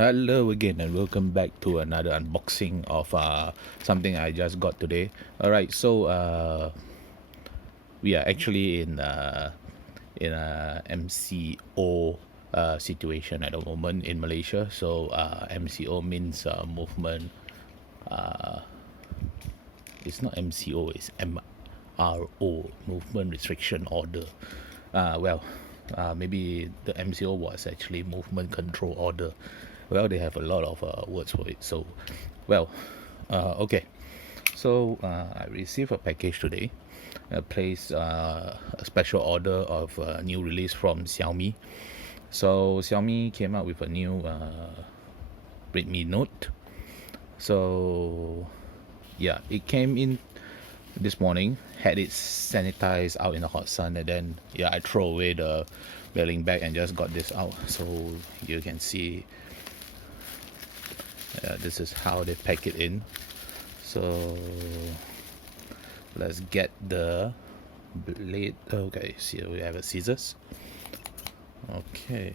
Hello again and welcome back to another unboxing of something I just got today. Alright, so we are actually in a MCO situation at the moment in Malaysia. So MCO means movement. It's not MCO, it's MRO, movement restriction order. Maybe the MCO was actually movement control order. Well, they have a lot of words for it. So, okay. So I received a package today. I placed a special order of a new release from Xiaomi. So Xiaomi came out with a new Redmi Note. So yeah, it came in this morning, had it sanitized out in the hot sun, and then I throw away the mailing bag and just got this out. So you can see this is how they pack it in. So let's get the blade. Okay, see, we have a scissors. Okay,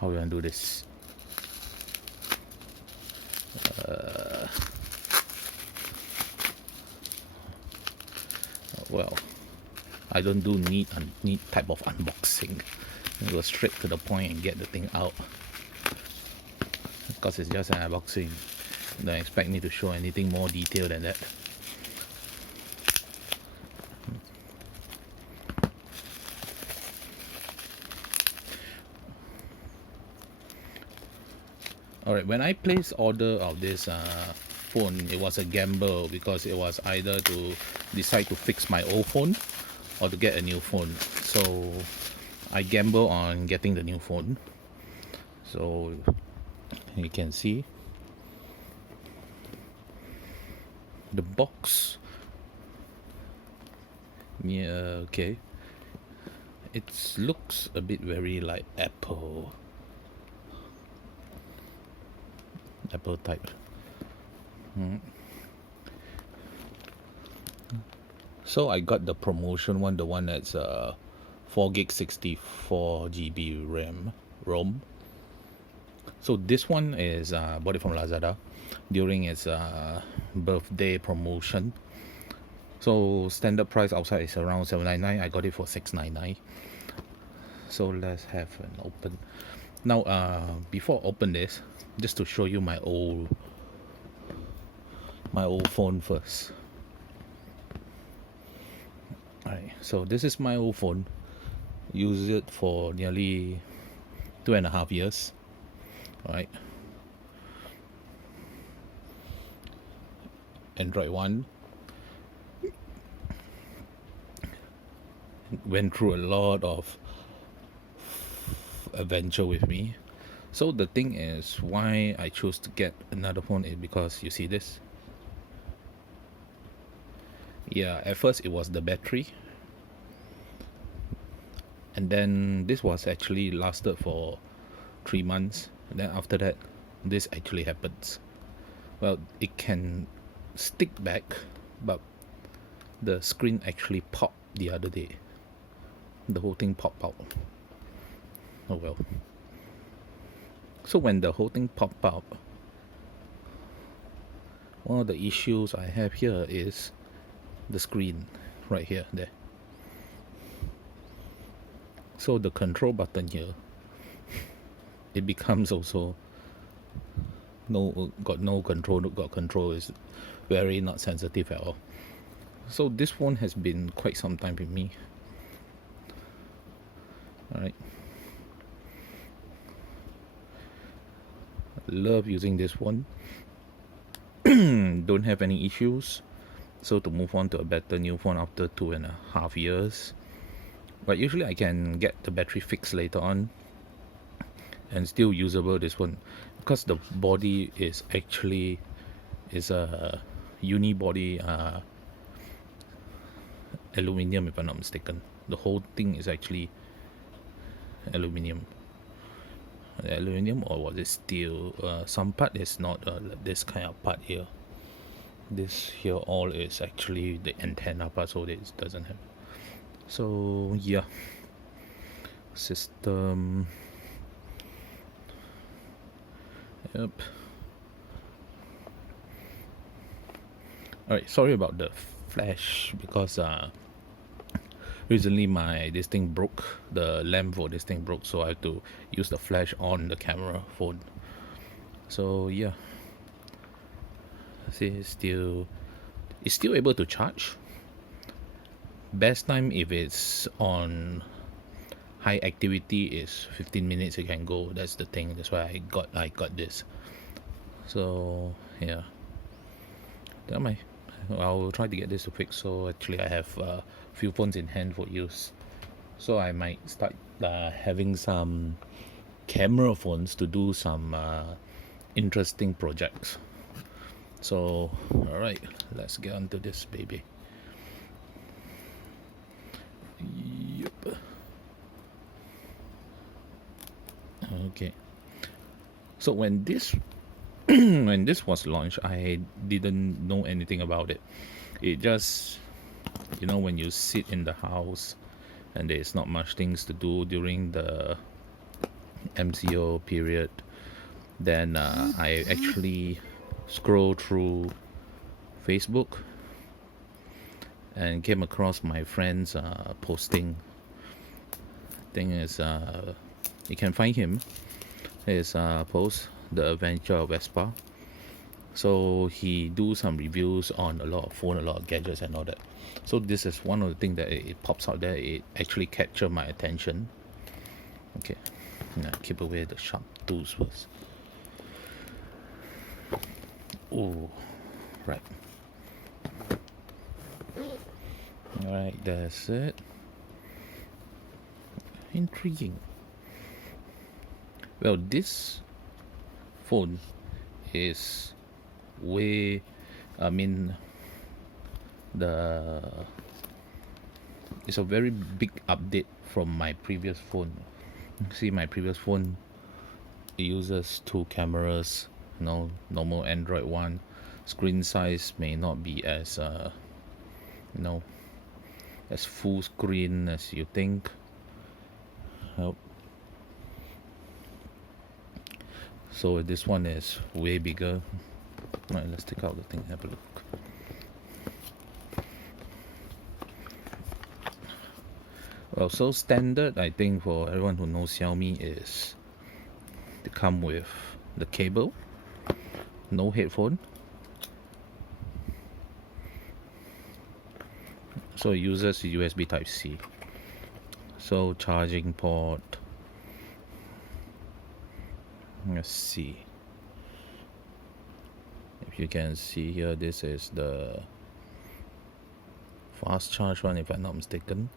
how we gonna do this? Well, I don't do neat type of unboxing. I go straight to the point and get the thing out, because it's just an unboxing. Don't expect me to show anything more detailed than that. Alright, when I placed order of this phone, it was a gamble, because it was either to decide to fix my old phone or to get a new phone. So I gamble on getting the new phone. So you can see the box. Yeah, okay. It looks a bit very like Apple type. So I got the promotion one, the one that's 4 gig 64 GB ROM. So this one is bought it from Lazada during its birthday promotion. So standard price outside is around $799. I got it for $699. So let's have an open. Now before I open this, just to show you my old phone first. Alright, so this is my old phone. Used it for nearly 2.5 years. Alright, Android 1. Went through a lot of adventure with me. So the thing is, why I chose to get another phone is because you see this. Yeah, at first it was the battery, and then this was actually lasted for 3 months. And then after that, this actually happens. Well, it can stick back, but the screen actually popped the other day. The whole thing popped out. Oh well. So when the whole thing popped out, one of the issues I have here is the screen right here, there. So the control button here, it becomes also got control, is very not sensitive at all. So this phone has been quite some time with me. Alright, love using this one. Don't have any issues. So to move on to a better new phone after 2.5 years, but usually I can get the battery fixed later on and still usable this one, because the body is actually a unibody aluminium, if I'm not mistaken. The whole thing is actually aluminium, or was it steel? Some part is not this kind of part here. This here all is actually the antenna part, so this doesn't have. So yeah, system Yep. Alright, sorry about the flash, because recently this thing broke, the lamp for this thing broke, so I have to use the flash on the camera phone. So yeah, see, it's still able to charge. Best time if it's on high activity is 15 minutes it can go. That's the thing, that's why I got this. So yeah, I'll try to get this to fix. So actually I have a few phones in hand for use, so I might start having some camera phones to do some interesting projects. So alright, let's get on to this baby. Yep. Okay, so when this when this was launched, I didn't know anything about it. It just, when you sit in the house and there's not much things to do during the MCO period, then I actually scroll through Facebook and came across my friend's posting. Thing is, you can find his post, the adventure of Vespa. So he do some reviews on a lot of phone, a lot of gadgets and all that. So this is one of the things that it pops out there. It actually captured my attention. Okay, now keep away the sharp tools first. Oh, right. Alright, that's it. Intriguing. Well, this phone is way, it's a very big update from my previous phone. See, my previous phone, it uses 2 cameras, normal Android one. Screen size may not be as as full screen as you think. Oh. So this one is way bigger. Right, let's take out the thing and have a look. Well, so standard, I think, for everyone who knows Xiaomi is to come with the cable, no headphone. So it uses USB Type-C. So charging port, let's see if you can see here, this is the fast charge one, if I'm not mistaken.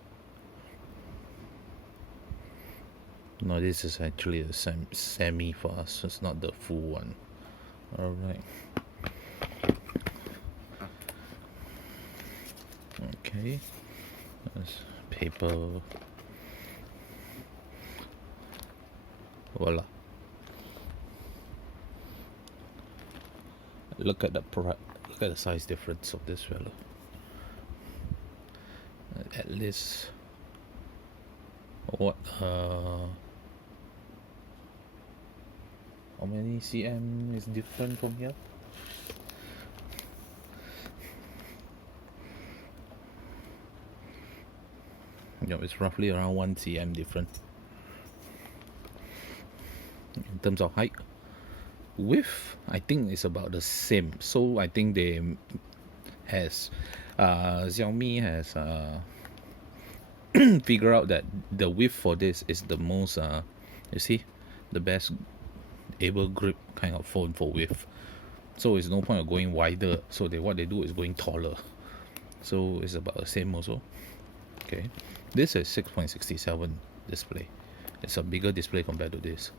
No, this is actually a semi fast, it's not the full one. Alright, okay, that's paper. Voila. Look at the size difference of this fellow. At least what how many cm is different from here? Yeah, it's roughly around 1 cm different in terms of height. Width, I think it's about the same. So I think Xiaomi has figured out that the width for this is the most the best able grip kind of phone for width. So it's no point of going wider. So what they do is going taller. So it's about the same also. Okay, this is 6.67 display. It's a bigger display compared to this.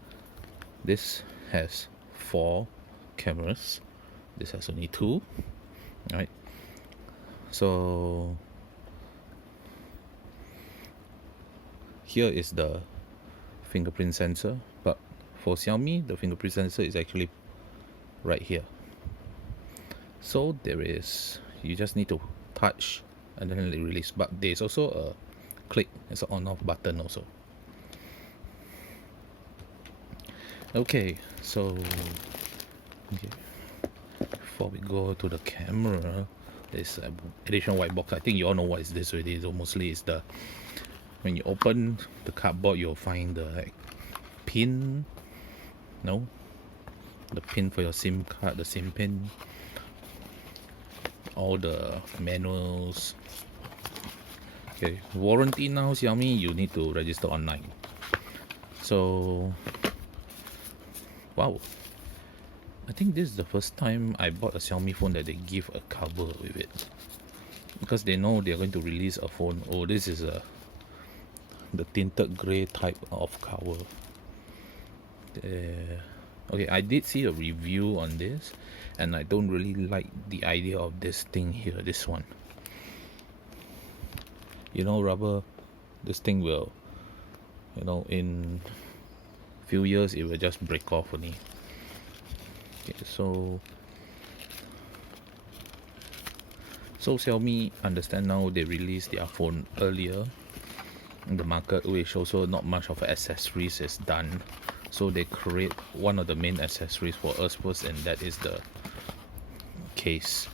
This has 4 cameras. This has only 2. Right. So here is the fingerprint sensor, but for Xiaomi the fingerprint sensor is actually right here. So you just need to touch and then it release, but there's also a click, it's an on off button also. Okay, so Okay, before we go to the camera, this additional white box. I think you all know what is this already. So mostly it's the, when you open the cardboard, you'll find the like, pin. No, the pin for your SIM card, the SIM pin, all the manuals. Okay, warranty now, Xiaomi, you need to register online. So, wow, I think this is the first time I bought a Xiaomi phone that they give a cover with it, because they know they're going to release a phone. Oh, this is the tinted gray type of cover. Okay, I did see a review on this, and I don't really like the idea of this thing here, this one. You know, rubber, this thing will, you know, in few years it will just break off only. Okay, so Xiaomi understand now they released their phone earlier in the market, which also not much of accessories is done. So they create one of the main accessories for us first, and that is the case.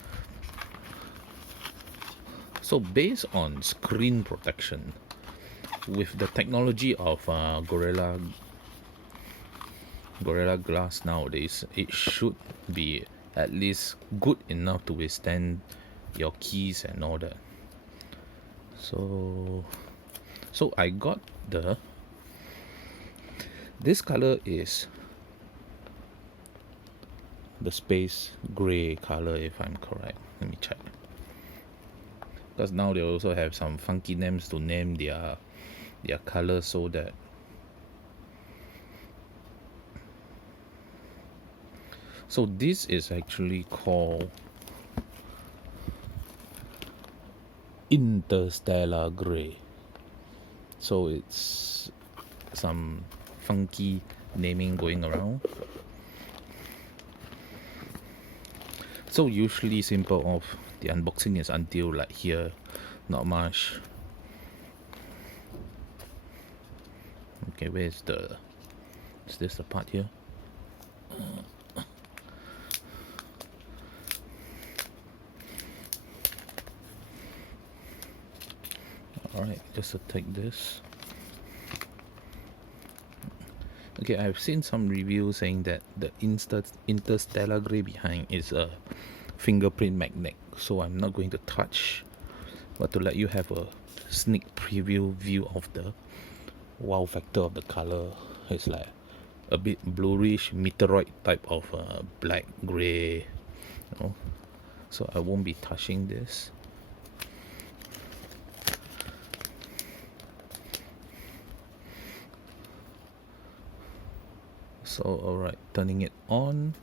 So based on screen protection, with the technology of Gorilla Glass nowadays, it should be at least good enough to withstand your keys and all that. So I got this color is the space gray color, if I'm correct. Let me check, because now they also have some funky names to name their colors, so that this is actually called interstellar gray. So it's some funky naming going around. So usually simple of the unboxing is until like here, not much. Okay, is this the part here? Alright, just to take this. Okay, I've seen some reviews saying that the interstellar gray behind is a fingerprint magnet, so I'm not going to touch, but to let you have a sneak preview view of the wow factor of the color. It's like a bit bluish meteoroid type of black gray, you know? So I won't be touching this. So alright, turning it on,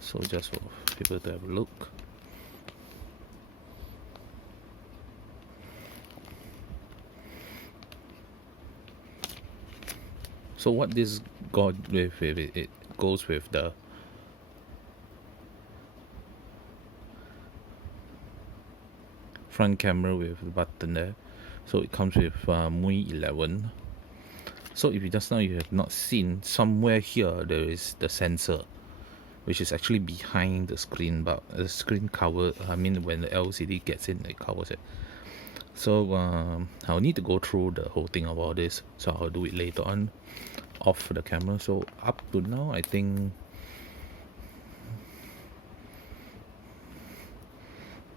so just for people to have a look. So what this got with it goes with the front camera with the button there. So it comes with MIUI 11. So if you just now you have not seen, somewhere here there is the sensor, which is actually behind the screen, but the screen cover, I mean when the LCD gets in, it covers it. So I'll need to go through the whole thing about this, so I'll do it later on off the camera. So up to now, I think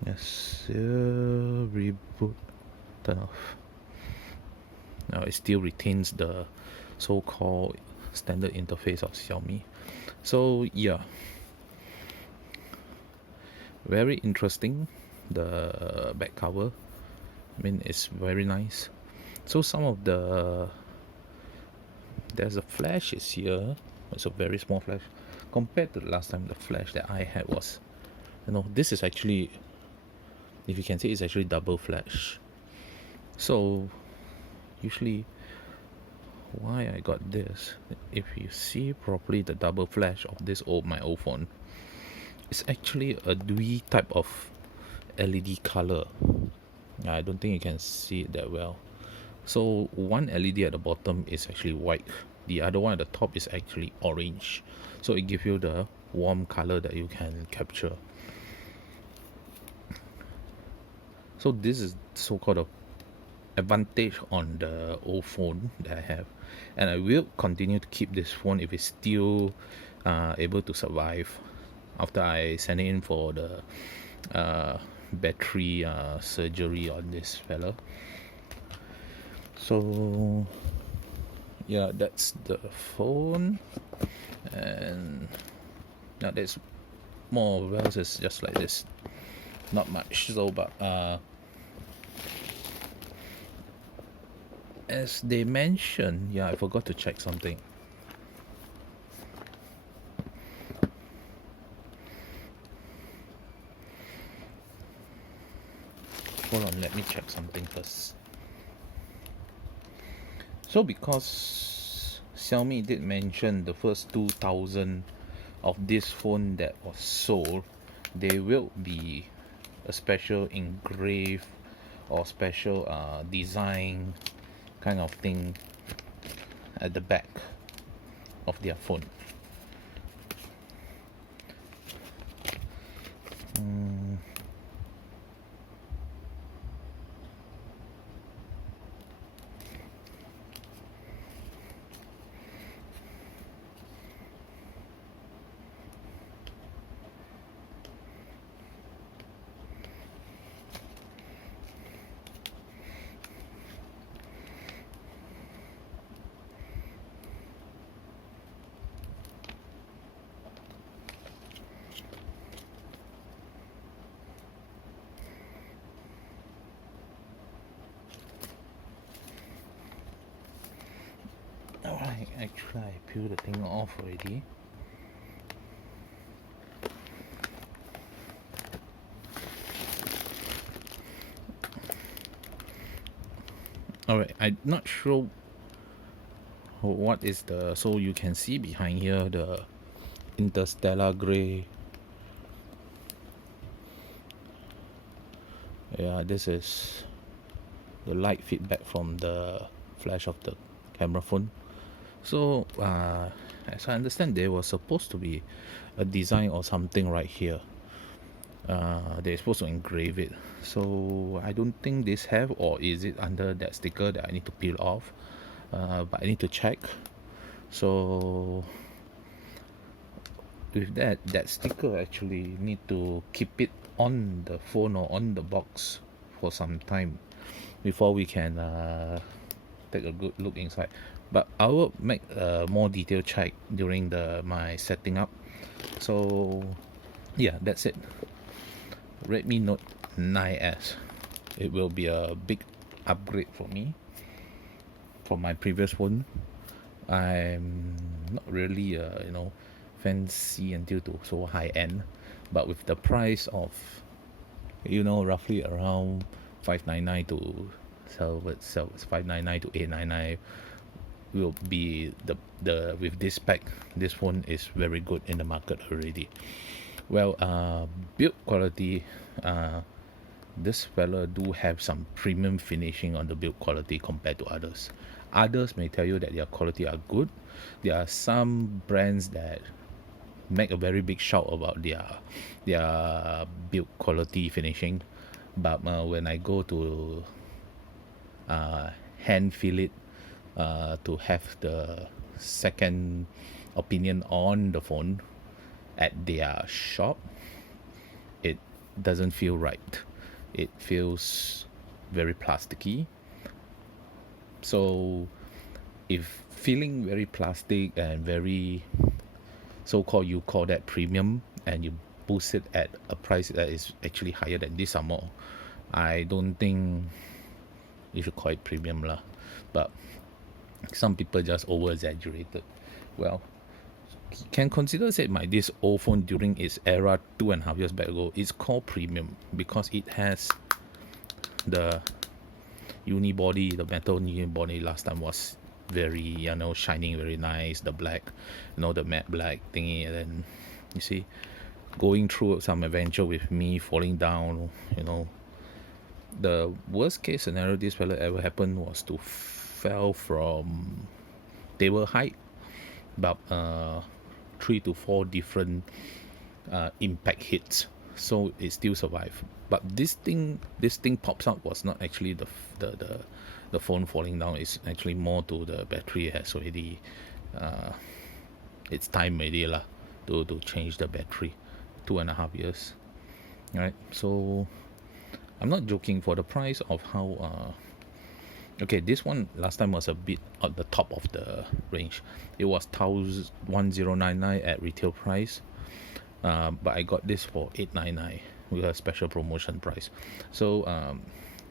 yes, reboot, turn off. Now it still retains the so-called standard interface of Xiaomi. So yeah, very interesting, the back cover. I mean, it's very nice. So some of there's a flash is here. It's a very small flash compared to the last time. The flash that I had was, you know, this is actually, if you can see, it's actually double flash. So usually why I got this, if you see properly the double flash of this my old phone, it's actually a dewy type of LED color. I don't think you can see it that well. So one LED at the bottom is actually white, the other one at the top is actually orange. So it gives you the warm color that you can capture. So this is so-called a advantage on the old phone that I have, and I will continue to keep this phone if it's still able to survive after I send it in for the battery surgery on this fella. So yeah, that's the phone, and now there's more or else it's just like this, not much. So but as they mentioned, yeah, I forgot to check something. Hold on, let me check something first. So because Xiaomi did mention the first 2,000 of this phone that was sold, there will be a special engrave or special design kind of thing at the back of their phone. Alright, actually I peeled the thing off already. Alright, I'm not sure what is the, so you can see behind here the interstellar gray. Yeah, this is the light feedback from the flash of the camera phone. So as I understand, there was supposed to be a design or something right here. They're supposed to engrave it, so I don't think this have, or is it under that sticker that I need to peel off, but I need to check. So with that sticker, actually need to keep it on the phone or on the box for some time before we can take a good look inside. But I will make a more detailed check during my setting up. So yeah, that's it. Redmi Note 9S. It will be a big upgrade for me from my previous phone. I'm not really fancy until to so high end, but with the price of roughly around 599 to it's 599 to 899 will be the with this spec. This phone is very good in the market already. Well, build quality, this fella do have some premium finishing on the build quality compared to others. Others may tell you that their quality are good. There are some brands that make a very big shout about their build quality finishing, but when I go to hand feel it, to have the second opinion on the phone at their shop, it doesn't feel right. It feels very plasticky. So if feeling very plastic and very so-called, you call that premium, and you boost it at a price that is actually higher than this or more, I don't think you should call it premium lah. But some people just over exaggerated. Well, can consider said my this old phone during its era 2.5 years back ago, it's called premium because it has the unibody, the metal unibody last time was very shining, very nice, the black, the matte black thingy. And then you see, going through some adventure with me falling down, the worst case scenario this fella ever happened was to fell from table height about 3 to 4 different impact hits, so it still survived. But this thing pops out was not actually the phone falling down. It's actually more to the battery has already it's time already lah to change the battery. 2.5 years, right? So I'm not joking. For the price of how okay, this one last time was a bit at the top of the range. It was 1099 at retail price, but I got this for 899 with a special promotion price. So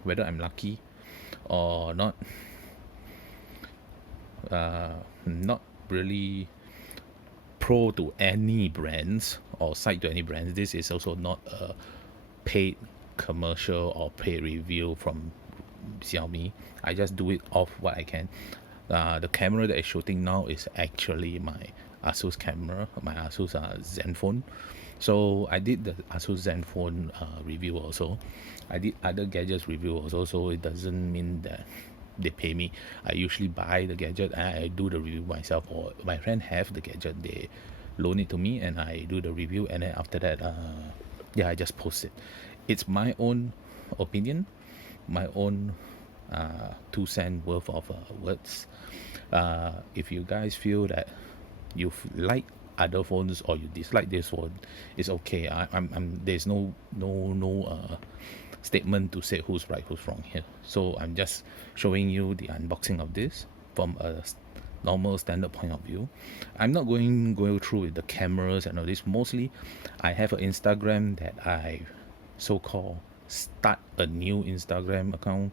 whether I'm lucky or not, not really pro to any brands or side to any brands. This is also not a paid commercial or paid review from Xiaomi. I just do it off what I can. The camera that is shooting now is actually my Asus camera, my Asus Zenfone. So I did the Asus Zenfone review also. I did other gadgets review also, so it doesn't mean that they pay me. I usually buy the gadget and I do the review myself, or my friend have the gadget, they loan it to me and I do the review, and then after that yeah, I just post it. It's my own opinion, my own 2 cent worth of words. If you guys feel that you like other phones or you dislike this phone, it's okay. I'm there's no statement to say who's right, who's wrong here. So I'm just showing you the unboxing of this from a normal standard point of view. I'm not going through with the cameras and all this. Mostly I have an Instagram that I so-called start a new Instagram account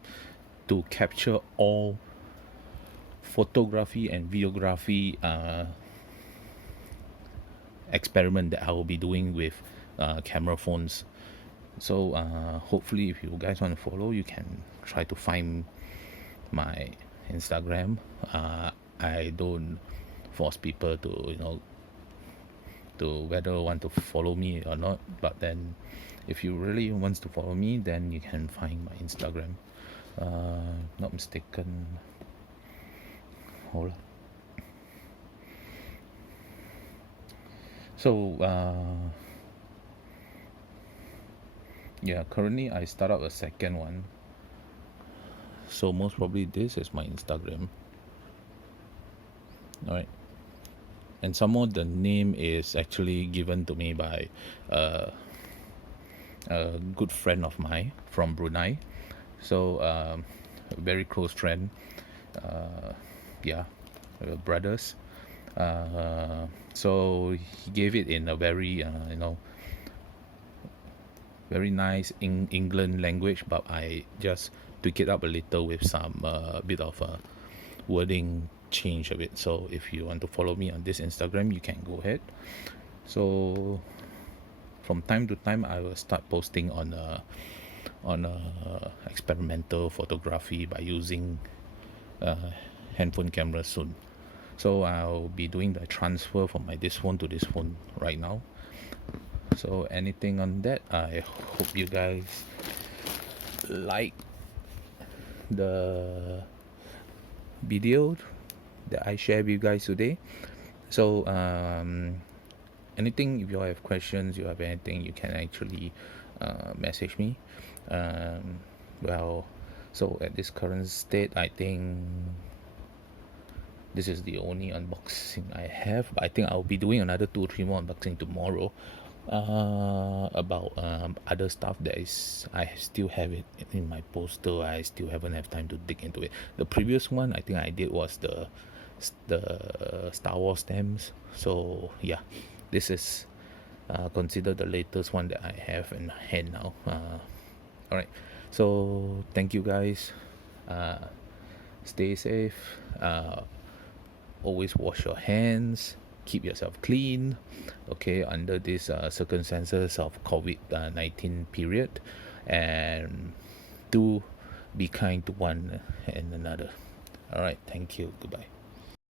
to capture all photography and videography experiment that I will be doing with camera phones. So hopefully if you guys want to follow, you can try to find my Instagram. I don't force people to to whether want to follow me or not, but then if you really wants to follow me, then you can find my Instagram. Not mistaken, hold on. So yeah, currently I start up a second one, so most probably this is my Instagram. All right, and some more the name is actually given to me by a good friend of mine from Brunei. So a very close friend. Yeah, we're brothers. So he gave it in a very very nice England language, but I just tweak it up a little with some bit of wording change of it. So if you want to follow me on this Instagram, you can go ahead. So from time to time I will start posting on experimental photography by using handphone camera soon. So I'll be doing the transfer from this phone to this phone right now. So anything on that, I hope you guys like the video that I share with you guys today. So anything, if you have questions, you have anything, you can actually message me. Well, so at this current state, I think this is the only unboxing I have, but I think I'll be doing another 2 or 3 more unboxing tomorrow about other stuff that is I still have it in my poster. I still haven't have time to dig into it. The previous one I think I did was the Star Wars stamps. So yeah, this is considered the latest one that I have in hand now. All right, so thank you guys. Stay safe. Always wash your hands, keep yourself clean, okay, under these circumstances of COVID-19 period, and do be kind to one and another. All right, thank you, goodbye.